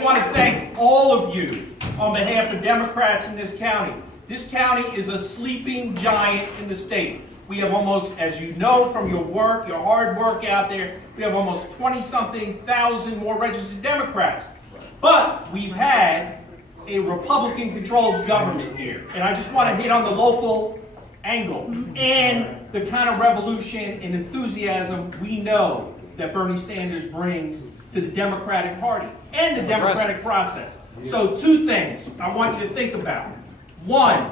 I want to thank all of you on behalf of Democrats in this county. This county is a sleeping giant in the state. We have almost, as you know from your work, your hard work out there, we have almost 20-something thousand more registered Democrats. But we've had a Republican-controlled government here. And I just want to hit on the local angle and the kind of revolution and enthusiasm we know that Bernie Sanders brings to the Democratic Party and the democratic process. So 2 things I want you to think about. 1,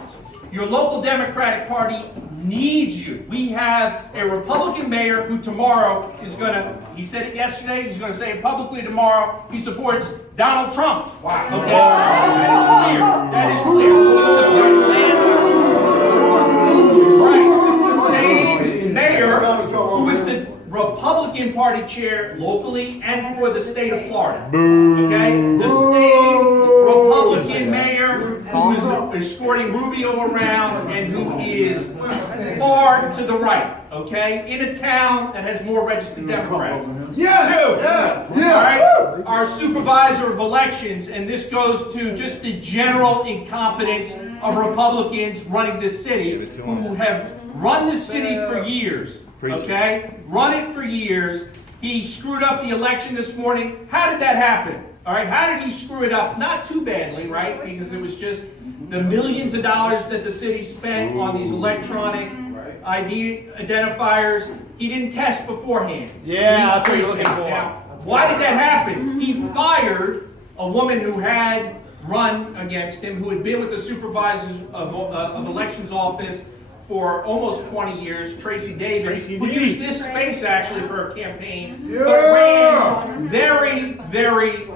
your local Democratic Party needs you. We have a Republican mayor who tomorrow is going to, he said it yesterday, he's going to say it publicly tomorrow, he supports Donald Trump. Wow. Okay? That is clear. That is clear. Right. The same mayor who is the Republican Party chair locally and for the state of Florida. Okay? The same Republican mayor who is escorting Rubio around and who is far to the right. Okay? In a town that has more registered Democrats. Yes! 2. All right? Our supervisor of elections, and this goes to just the general incompetence of Republicans running this city, who have run this city for years. Okay? Run it for years. He screwed up the election this morning. How did that happen? All right? How did he screw it up? Not too badly, right? Because it was just the millions of dollars that the city spent on these electronic ID identifiers. He didn't test beforehand. Yeah, that's what you're looking for. Now, why did that happen? He fired a woman who had run against him, who had been with the supervisors of elections office for almost 20 years, Tracy Davis, who used this space actually for her campaign, but ran very, very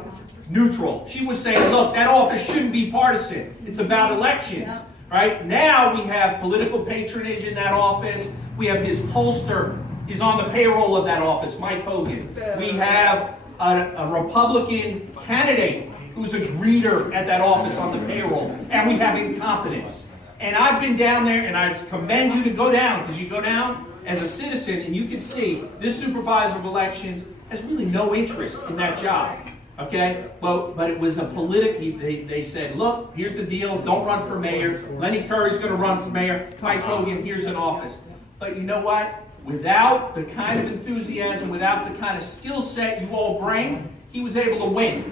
neutral. She was saying, look, that office shouldn't be partisan. It's about elections. Right? Now we have political patronage in that office. We have his pollster is on the payroll of that office, Mike Hogan. We have a Republican candidate who's a greeter at that office on the payroll. And we have incompetence. And I've been down there, and I commend you to go down, because you go down as a citizen, and you can see this supervisor of elections has really no interest in that job. Okay? But it was a political, they said, look, here's the deal, don't run for mayor. Lenny Curry's going to run for mayor. Mike Hogan, here's an office. But you know what? Without the kind of enthusiasm, without the kind of skill set you all bring, he was able to win.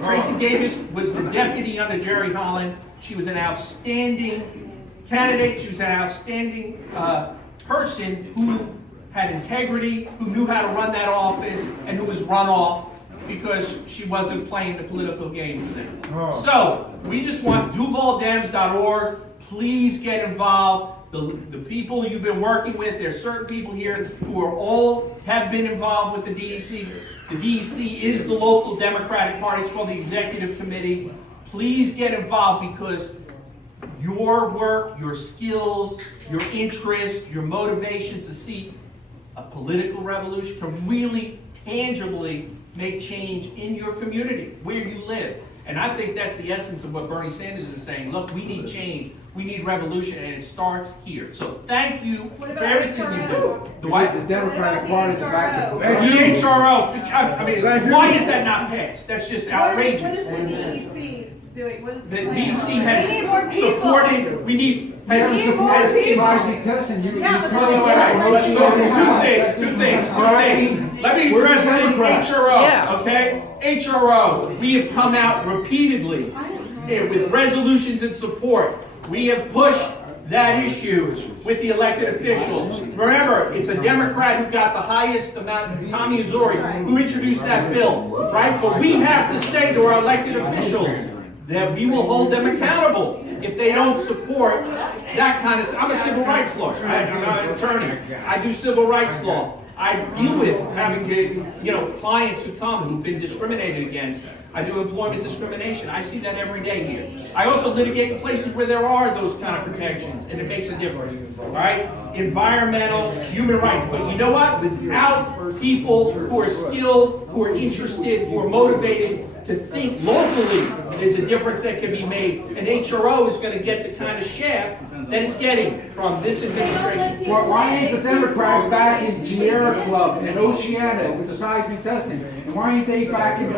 Tracy Davis was the deputy under Jerry Holland. She was an outstanding candidate. She was an outstanding person who had integrity, who knew how to run that office, and who was run off because she wasn't playing the political game for them. So, we just want DuvalDems.org. Please get involved. The people you've been working with, there are certain people here who are all have been involved with the DEC. The DEC is the local Democratic Party. It's called the Executive Committee. Please get involved, because your work, your skills, your interest, your motivations to see a political revolution can really tangibly make change in your community, where you live. And I think that's the essence of what Bernie Sanders is saying. Look, we need change. We need revolution, and it starts here. So thank you for everything you do. The Democratic Party is back to the HRO. I mean, why is that not passed? That's just outrageous. What is the DEC doing? What is The DEC has supported. We need. Testing. So two things. Let me address the HRO. Okay, HRO. We have come out repeatedly with resolutions in support. We have pushed that issue with the elected officials. Remember, it's a Democrat who got the highest amount, Tommy Azori, who introduced that bill, right? But we have to say to our elected officials that we will hold them accountable if they don't support that kind of. I'm a civil rights lawyer. I'm an attorney. I do civil rights law. I deal with having to, clients who come who've been discriminated against. I do employment discrimination. I see that every day here. I also litigate in places where there are those kind of protections, and it makes a difference. All right? Environmental, human rights. But you know what? Without people who are skilled, who are interested, who are motivated to think locally, there's a difference that can be made. And HRO is going to get the kind of shaft that it's getting from this administration. Why ain't the Democrats back in Sierra Club and Oceana with the seismic testing? And why ain't they back in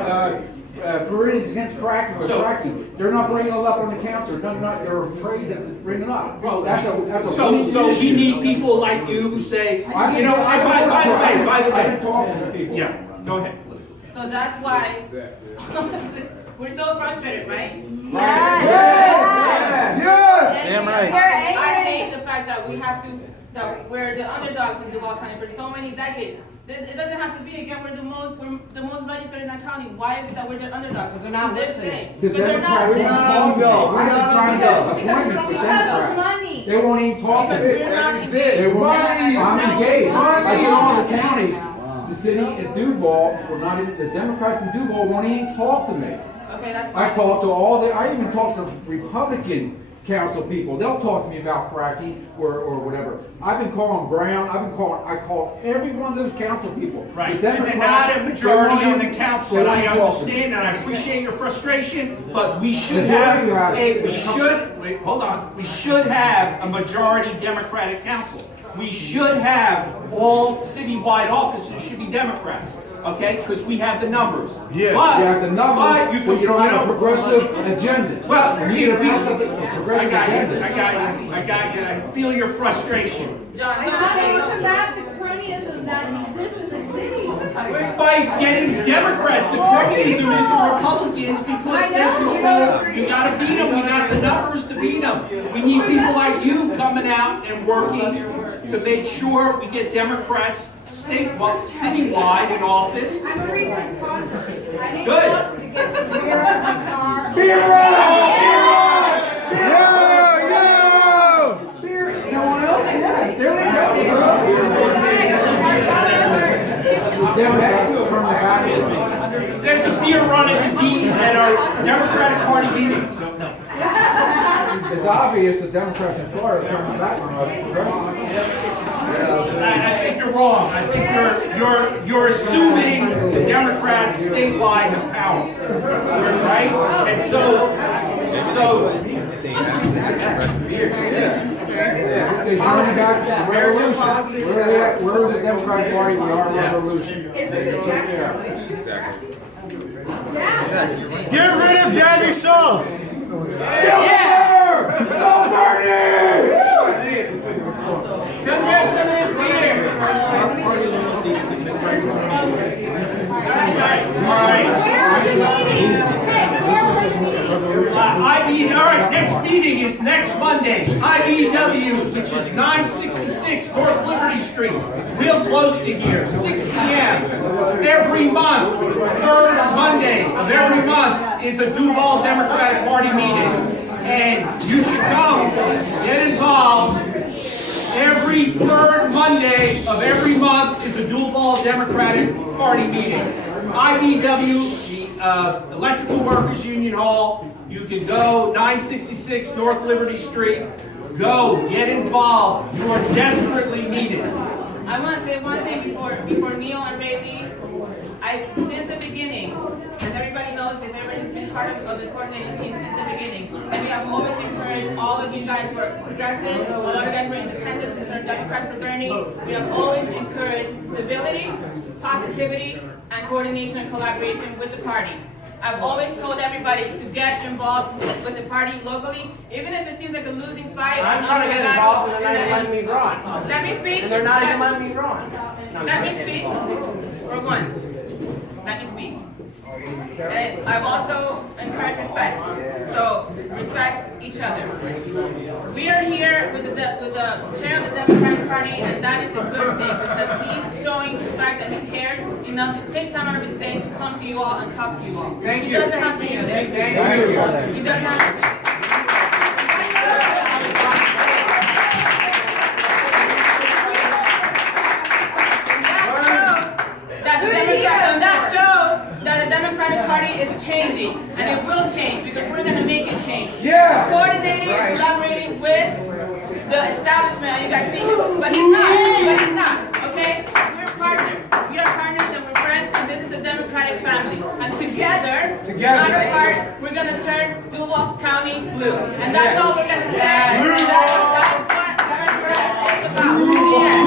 for instance, against fracking or So- fracking. They're not bringing it up on the council. They're afraid to bring it up. Bro, That's a So winning we issue. need people like you who say, I've you know, by the I've been way, talking to people. yeah, go ahead. So that's why we're so frustrated, right? Yes! Damn right. I hate the fact that we have to, that we're the underdogs in Duval County for so many decades. It doesn't have to be, again, we're the most registered in our county. Why is it that we're the underdogs? Because they're not listening. The Because they're not Democrats won't listening. talk to me. We're I've been not trying to get on appointments with Because of Democrats. money. They won't even talk to me. We're not That's engaged. it. They won't. Money. I'm engaged. I Money. get all the counties. The city of Duval, will not even, the Democrats in Duval won't even talk to me. Okay, that's I fine. talked to I even talked to Republican council people. They'll talk to me about fracking or whatever. I've been calling Brown, I called every one of those council people. Right, The and they're not a Democrats, majority they on won't the even- council, they and won't I even talk to me. understand and I appreciate your frustration, but we should Majority have, has- wait, hold on, we should have a majority Democratic council. We should have all citywide offices should be Democrats, okay, because we have the numbers. Yes. But- You have the numbers, but you don't have a progressive agenda. Well, You need a I progressive got you, agenda. I got you, I feel your frustration. John, I this is thought it okay. was about the cronyism that exists in the city. By getting Democrats, the cronyism is the Republicans because they control, you gotta beat them, we got the numbers to beat them. We need people like you coming out and working to make sure we get Democrats citywide in office. I'm a recent convert. I need Good. to get some beer in my car. No one else has. There we go. The Democrats will turn their back on us. There's a beer run at the D's at our Democratic Party meetings. No. It's obvious the Democrats in Florida turn their back on us. Progressives. I think you're wrong. I think you're assuming the Democrats statewide have power, right? And so They turn back to the revolution. We're the Democratic Party, we are revolution. Get rid of Gabby Schultz. Go Bernie! come grab some of this beer. All right, next meeting is next Monday. IBW, which is 966 North Liberty Street, real close to here, 6 p.m. Every month, third Monday of every month is a Duval Democratic Party meeting. And you should come, get involved. Every third Monday of every month is a Duval Democratic Party meeting. IBW, the Electrical Workers Union Hall. You can go 966 North Liberty Street. Go, get involved. You are desperately needed. I want to say one thing before Neil and Ray leave. Since the beginning, and everybody knows this, everybody's been part of the coordinating team since the beginning. And we have always encouraged all of you guys who are progressive, all of you guys who are independent, and Democrats for Bernie. We have always encouraged civility, positivity, and coordination and collaboration with the party. I've always told everybody to get involved with the party locally, even if it seems like a losing fight. I'm trying to get involved and they're not even letting me run. Let me speak. And they're not even letting me run. Let me speak for once. Let me speak. And I've also encouraged respect. So respect each other. We are here with the chair of the Democratic Party, and that is a good thing because he's showing the fact that he cares enough to take time out of his day to come to you all and talk to you all. Thank He you. doesn't have to do this. Thank you. He doesn't have to. That shows that the Democratic Party is changing, and it will change because we're going to make it change. Yeah. Coordinating and collaborating with the establishment, and you guys see him, but he's not, okay? We're partners. We are partners and we're friends, and this is the Democratic family. And together, not apart, we're going to turn Duval County blue. And that's all we're going to say. That's what Democrats is about. Yeah.